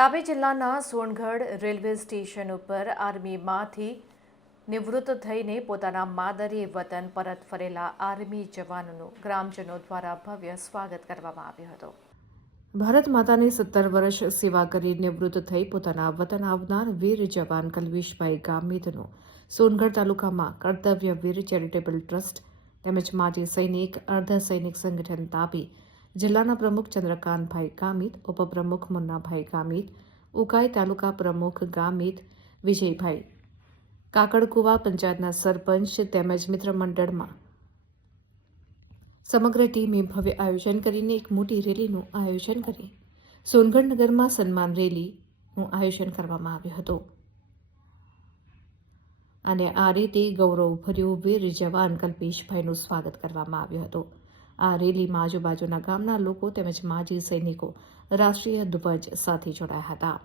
તાપી જિલ્લાના Songadh railway station ઉપર આર્મીમાંથી નિવૃત્ત થઈને પોતાના માદરે વતન પરત ફરેલા આર્મી જવાનોનું ગ્રામજનો દ્વારા ભવ્ય સ્વાગત કરવામાં આવ્યું હતું. ભારત માતાની સત્તર વર્ષ સેવા કરી નિવૃત્ત થઈ પોતાના વતન આવનાર વીર જવાન કલવીશભાઈ ગામિતનું સોનગઢ તાલુકામાં કર્તવ્ય વીર ચેરિટેબલ ટ્રસ્ટ તેમજ માજી સૈનિક, અર્ધ સૈનિક સંગઠન તાપી જિલ્લાના પ્રમુખ ચંદ્રકાંતભાઈ ગામિત, ઉપપ્રમુખ મુન્નાભાઈ ગામિત, ઉકાઈ તાલુકા પ્રમુખ ગામિત વિજયભાઈ કાકડકુવા પંચાયતના સરપંચ તેમજ મિત્ર મંડળમાં. સમગ્ર ટીમે ભવ્ય આયોજન કરીને એક મોટી રેલીનું આયોજન કરી. સોનગઢ નગરમાં સન્માન રેલીનું આયોજન કરવામાં આવ્યું હતું. અને આ રીતે ગૌરવભર્યું વીર જવાન કલ્પેશભાઈનું સ્વાગત કરવામાં આવ્યું હતું. આ રેલીમાં આજુબાજુના ગામના લોકો તેમજ માજી સૈનિકો રાષ્ટ્રીય ધ્વજ સાથે જોડાયા હતા.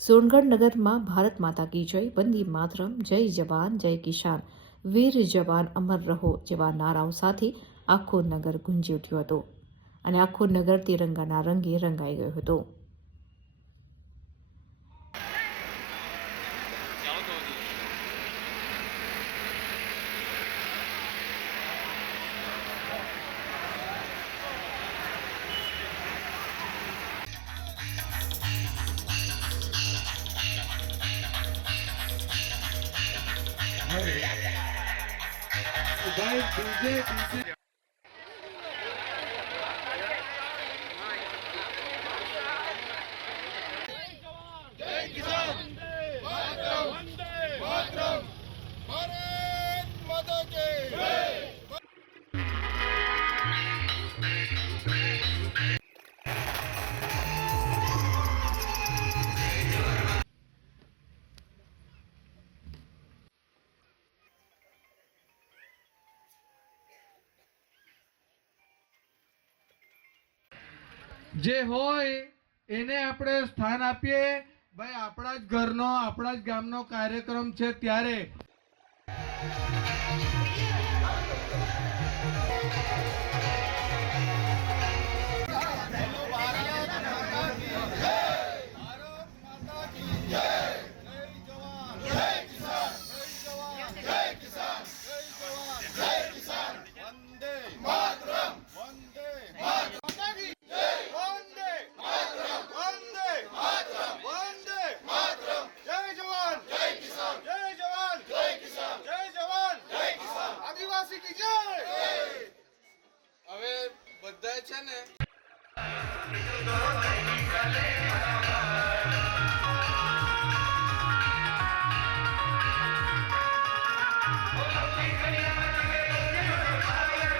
સોનગઢ નગરમાં ભારત માતા કી જય, વંદી માતરમ, જય જવાન, જય કિસાન, વીર જવાન, અમર રહો જેવા નારાઓ સાથે આખું નગર ગુંજી ઉઠ્યું હતું અને આખું નગર તિરંગાના રંગે રંગાઈ ગયો હતું. ભાઈ બીજે ડીજે જે હોય, એને આપણે સ્થાન આપીએ. ભાઈ, આપણા જ ઘરનો, આપણા જ ગામનો કાર્યક્રમ છે ત્યારે. આદિવાસી કી હવે બધા છે ને